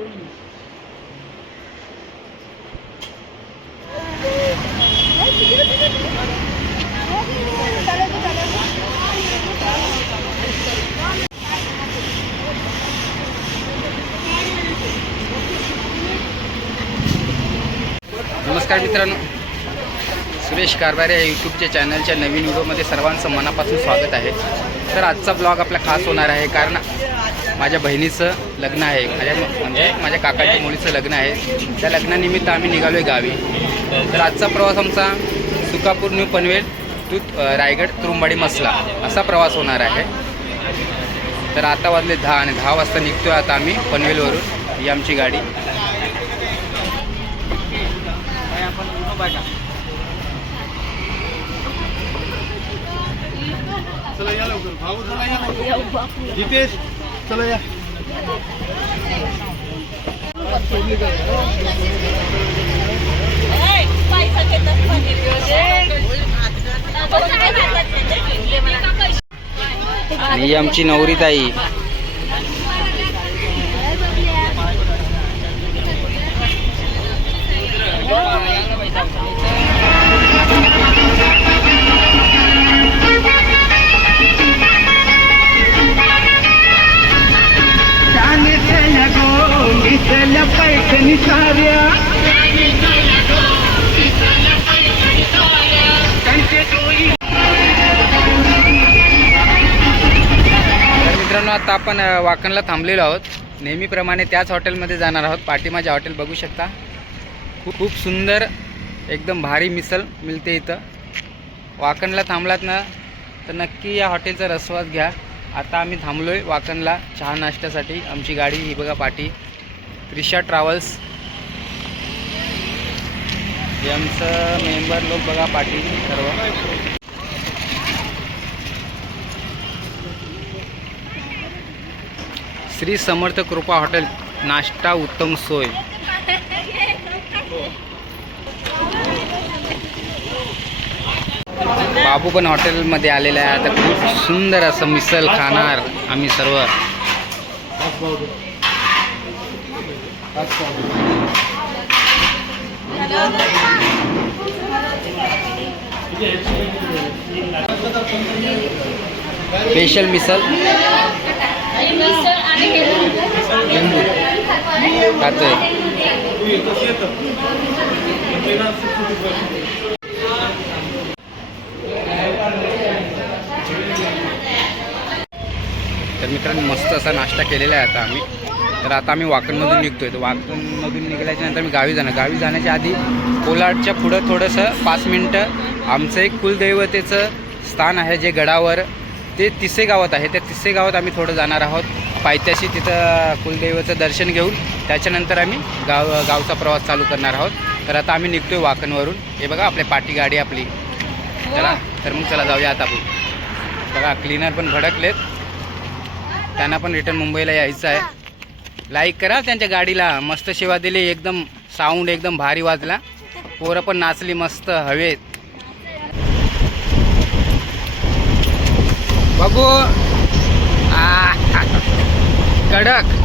नमस्कार मित्रांनो, सुरेश कारभारे या यूट्यूबच्या चॅनलच्या नवीन व्हिडिओमध्ये सर्वांचं मनापासून स्वागत आहे। तर आजचा ब्लॉग आपला खास होणार आहे, कारण माझ्या बहिणीचं लग्न आहे, माझ्या काकाच्या मुलीचं लग्न आहे। त्या लग्नानिमित्त आम्ही निघालो आहे गावी। तर आजचा प्रवास आमचा सुकापूर न्यू पनवेल टू रायगड तुरुंबाडी मसला असा प्रवास होणार आहे। तर आता वाजले 10 आणि 10 वाजता निघतोय आता आम्ही पनवेलवरून। ही आमची गाडी। चला या लवकर भाऊ, चला या दीपेश, चला या। ही आमची नवरी ताई। मित्रांनो, आता आपण वाकणला थांबलेलो आहोत। नेहमीप्रमाणे त्याच हॉटेलमध्ये जाणार आहोत। पाठीमागे हॉटेल बघू शकता। खूप सुंदर एकदम भारी मिसळ मिळते इथं। वाकणला थांबलात ना तर नक्की या हॉटेलचा रसवास घ्या। आता आम्ही थांबलोय वाकणला चहा नाश्त्यासाठी। आमची गाडी ही बघा पाठी, त्रिशा ट्रॅव्हल्स। हे आमचं मेंबर लोक बघा पाठी सर्व। श्री समर्थ कृपा हॉटेल, नाश्ता उत्तम सोय। बाबू पण हॉटेलमध्ये आलेला आहे। आता खूप सुंदर असं मिसळ खाणार आम्ही सर्व। स्पेशल मिसळ खातोय। तर मित्रांनो, मस्त असा नाश्ता केलेला आहे आता आम्ही। तर आता आम्ही वाकणमधून निघतोय। तर वाकणमधून निघाल्याच्या नंतर मी गावी जाणार। गावी जाण्याच्या आधी कोलाडच्या पुढं थोडंसं 5 मिनटं आमचं एक कुलदैवतेचं स्थान आहे, जे गडावर ते तिसे गावात आहे। त्या तिसे गावात आम्ही थोडं जाणार आहोत पायथ्याशी। तिथं कुलदैवचं दर्शन घेऊन त्याच्यानंतर आम्ही गावचा प्रवास चालू करणार आहोत। तर आता आम्ही निघतोय वाकणवरून। हे बघा आपली पाठी गाडी आपली। चला तर मग चला जाऊया आता आपण। बघा क्लीनर पण भडकलेत, त्यांना पण रिटर्न मुंबईला यायचं आहे। लाईक करा त्यांच्या गाडीला, मस्त सेवा दिली, एकदम साऊंड एकदम भारी वाजला। पोरं पण नाचली मस्त हवेत। बघू कडक।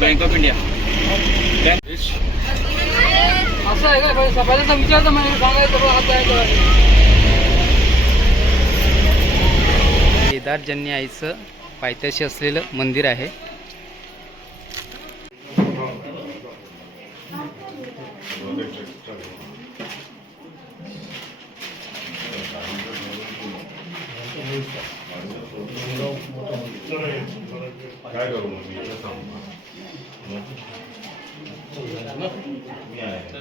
Bank of India. असं आहे का? पहिल्यांदा विचारतो मला सांगायचं। केदारजन्य आईचं पायथ्याशी असलेलं मंदिर आहे। काय करू मग मी एवढं सांग मी आहे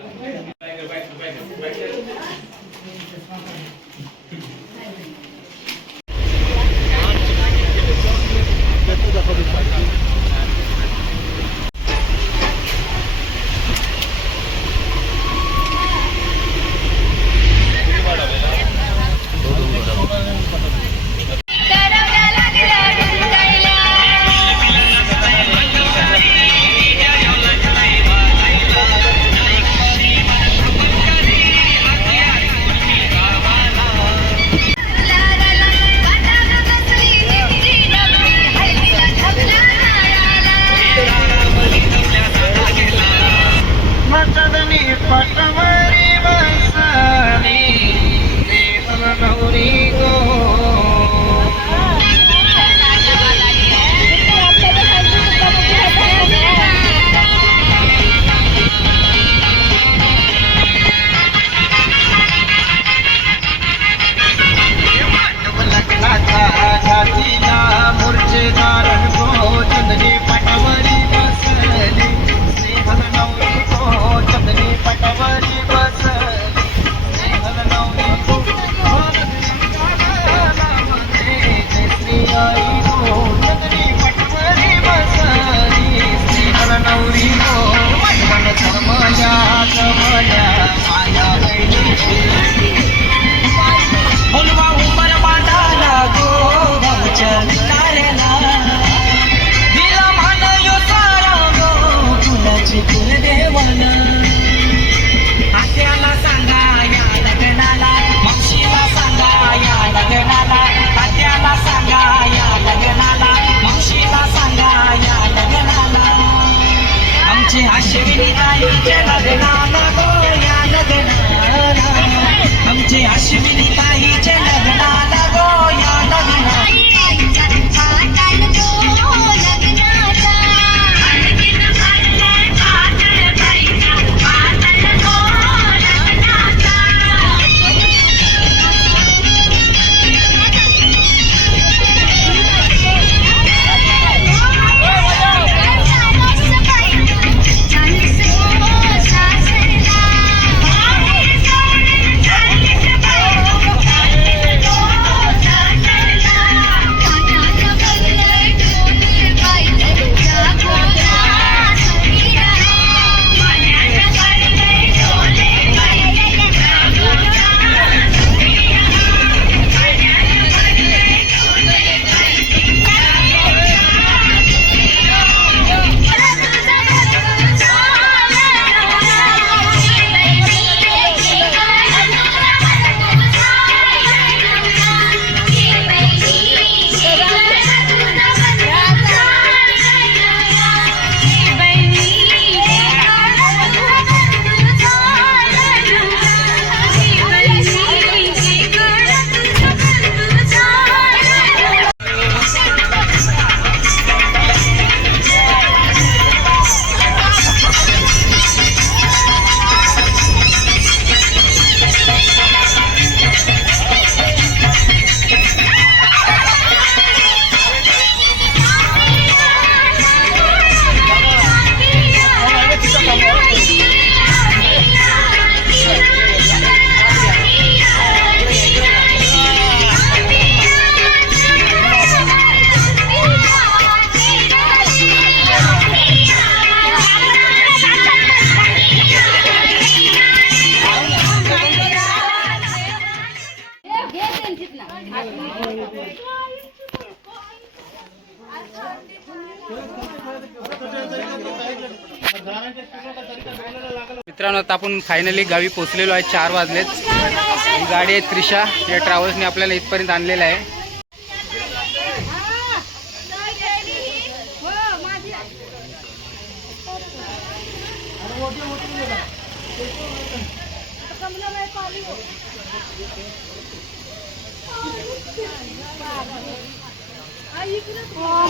मित्रांनो आता आपण फायनली गावी पोहोचलेलो आहे. 4 वाजलेत. ही गाडी आहे त्रिशा, या ट्रॅव्हल्सने आपल्याला इथपर्यंत आणलेलं आहे.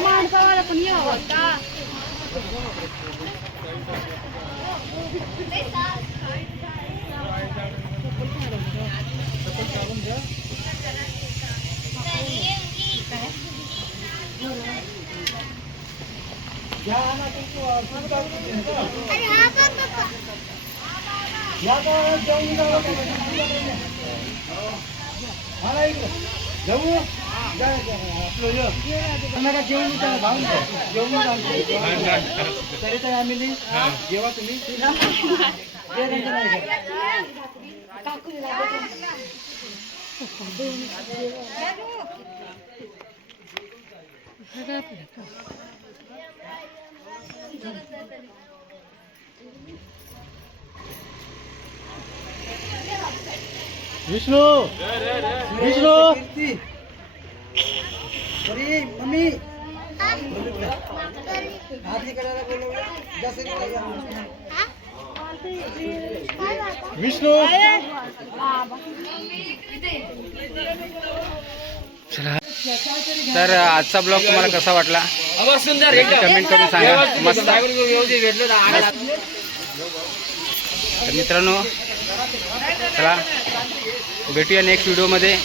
माणसावाला पण यावं का जेव्हा तुम्ही विष्णू विष्णू मम्मी विष्णू चला तर आजचा ब्लॉग तुम्हाला कसा वाटला सुंदर कमेंट करून सांगा मस्त व्यवस्थित भेटलो तर मित्रांनो चला भेटूया नेक्स्ट व्हिडिओमध्ये